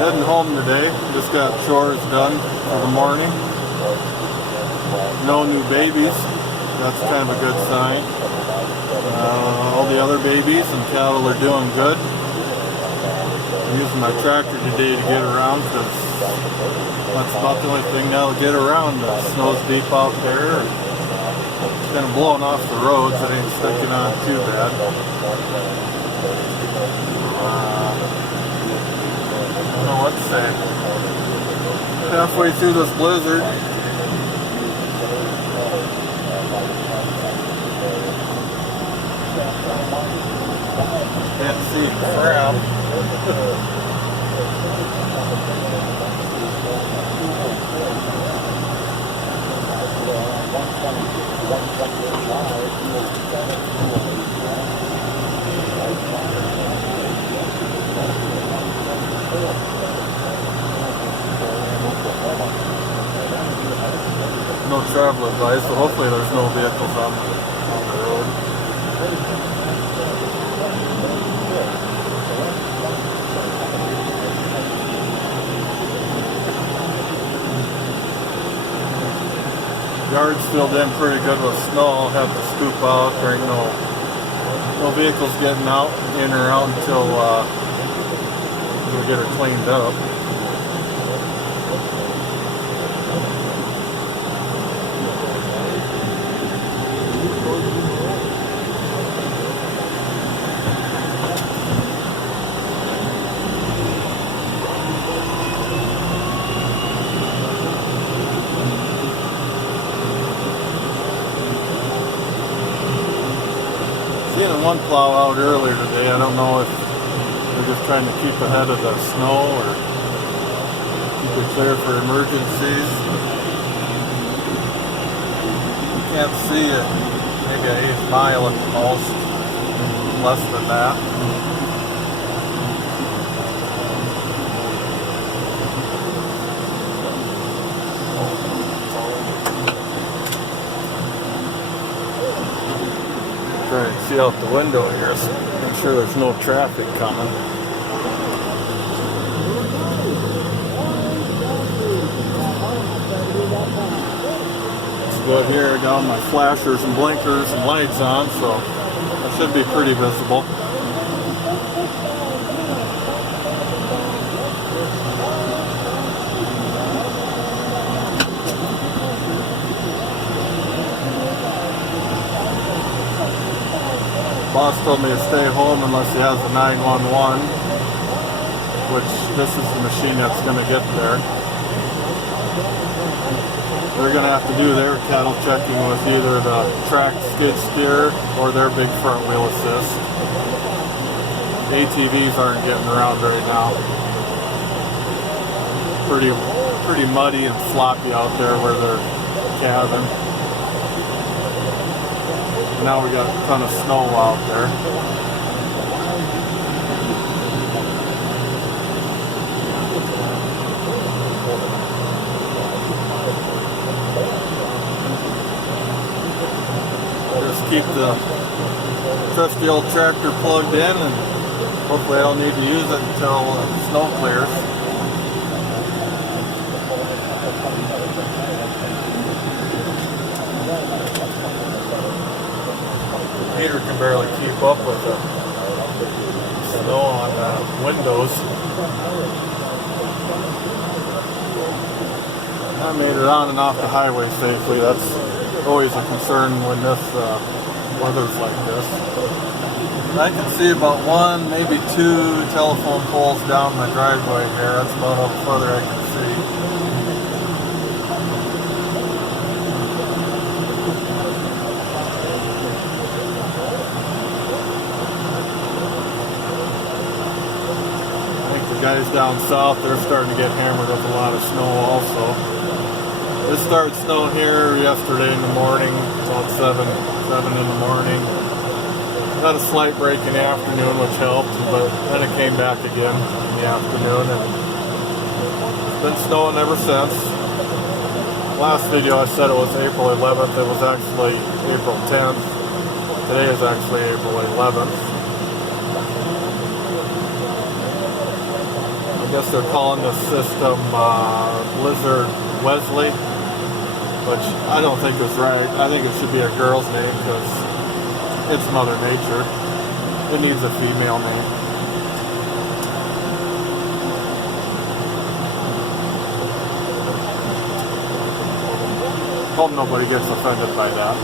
Heading home today. Just got chores done for the morning. No new babies. That's kind of a good sign. All the other babies and cattle are doing good. I'm using my tractor today to get around because that's about the only thing that'll get around. The snow's deep out there. It's kind of blowing off the roads. It ain't sticking on too bad. I don't know what to say. Halfway through this blizzard. Can't see crap. No travel advice, so hopefully there's no vehicles on the road. Yard's filled in pretty good with snow. I'll have to scoop out. There ain't no vehicles getting out in or out until we get her cleaned up. Seen one plow out earlier today. I don't know if they're just trying to keep ahead of the snow or keep it clear for emergencies. You can't see it. Maybe an eighth mile at the most. Less than that. Try and see out the window here, so make sure there's no traffic coming. It's good here, got my flashers and blinkers and lights on, so I should be pretty visible. Boss told me to stay home unless he has a 911, which this is the machine that's going to get there. They're going to have to do their cattle checking with either the tracked skid steer or their big front wheel assist. ATVs aren't getting around right now. Pretty muddy and sloppy out there where they're calving. Now we got a ton of snow out there. Just keep the trusty old tractor plugged in and hopefully I don't need to use it until the snow clears. Peter can barely keep up with the snow on the windows. I made it on and off the highway safely. That's always a concern when this weather's like this. I can see about one, maybe two telephone poles down the driveway here. That's about how further I can see. Guys down south, they're starting to get hammered with a lot of snow also. It started snowing here yesterday in the morning, about 7 in the morning. Had a slight break in the afternoon, which helped, but then it came back again in the afternoon, and it's been snowing ever since. Last video I said it was April 11th, it was actually April 10th. Today is actually April 11th. guess they're calling the system Blizzard Wesley, which I don't think is right. I think it should be a girl's name because it's Mother Nature. It needs a female name. Hope nobody gets offended by that.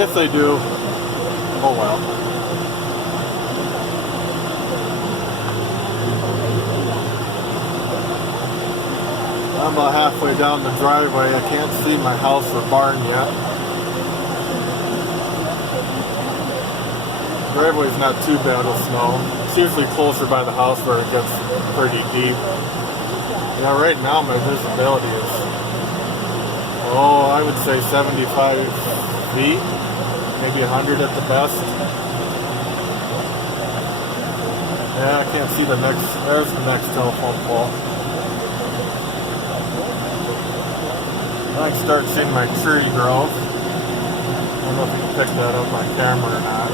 If they do, oh well. I'm about halfway down the driveway. I can't see my house or barn yet. The driveway's not too bad of snow. It's usually closer by the house where it gets pretty deep. Yeah, right now my visibility is, I would say 75 feet, maybe 100 at the best. Yeah, I can't see there's the next telephone pole. I can start seeing my tree growth. I don't know if you can pick that up on camera or not.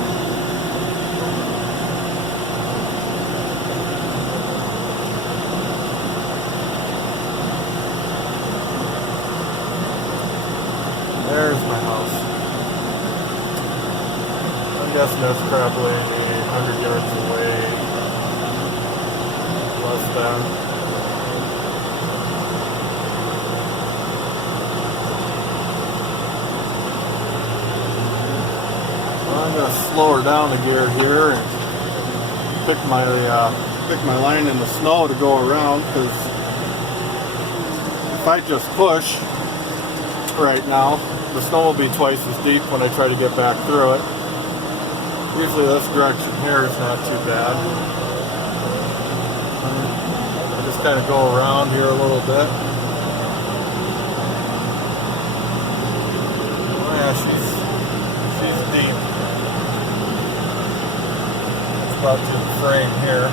There's my house. I'm guessing that's probably 100 yards away. Less than. I'm going to slow her down a gear here and pick my line in the snow to go around, because if I just push right now, the snow will be twice as deep when I try to get back through it. Usually this direction here is not too bad. I just kind of go around here a little bit. Oh yeah, she's deep. It's about to the frame here.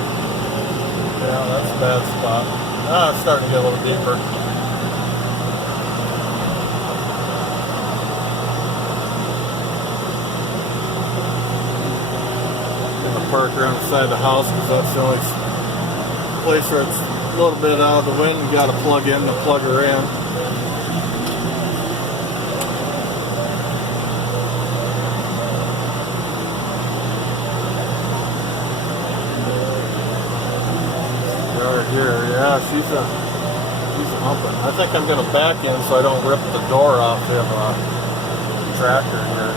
Yeah, that's a bad spot. It's starting to get a little deeper. Park around the side of the house because that's the only place where it's a little bit out of the wind. You got to plug in to plug her in. Right here, yeah, she's humping. I think I'm going to back in so I don't rip the door off the tractor here.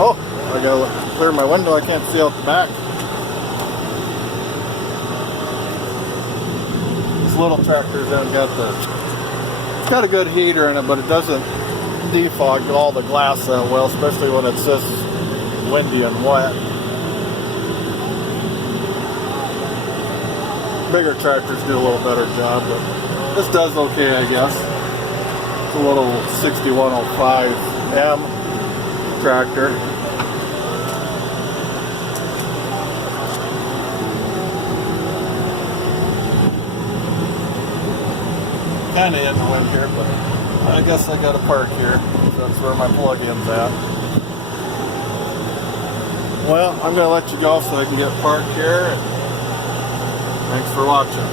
Oh, I gotta clear my window. I can't see out the back. This little tractor's it's got a good heater in it, but it doesn't defog all the glass that well, especially when it's this windy and wet. Bigger tractors do a little better job, but this does okay, I guess. It's a little 6105M tractor. Kind of in the wind here, but I guess I got to park here. So that's where my plug-in's at. Well, I'm going to let you go so I can get parked here. Thanks for watching.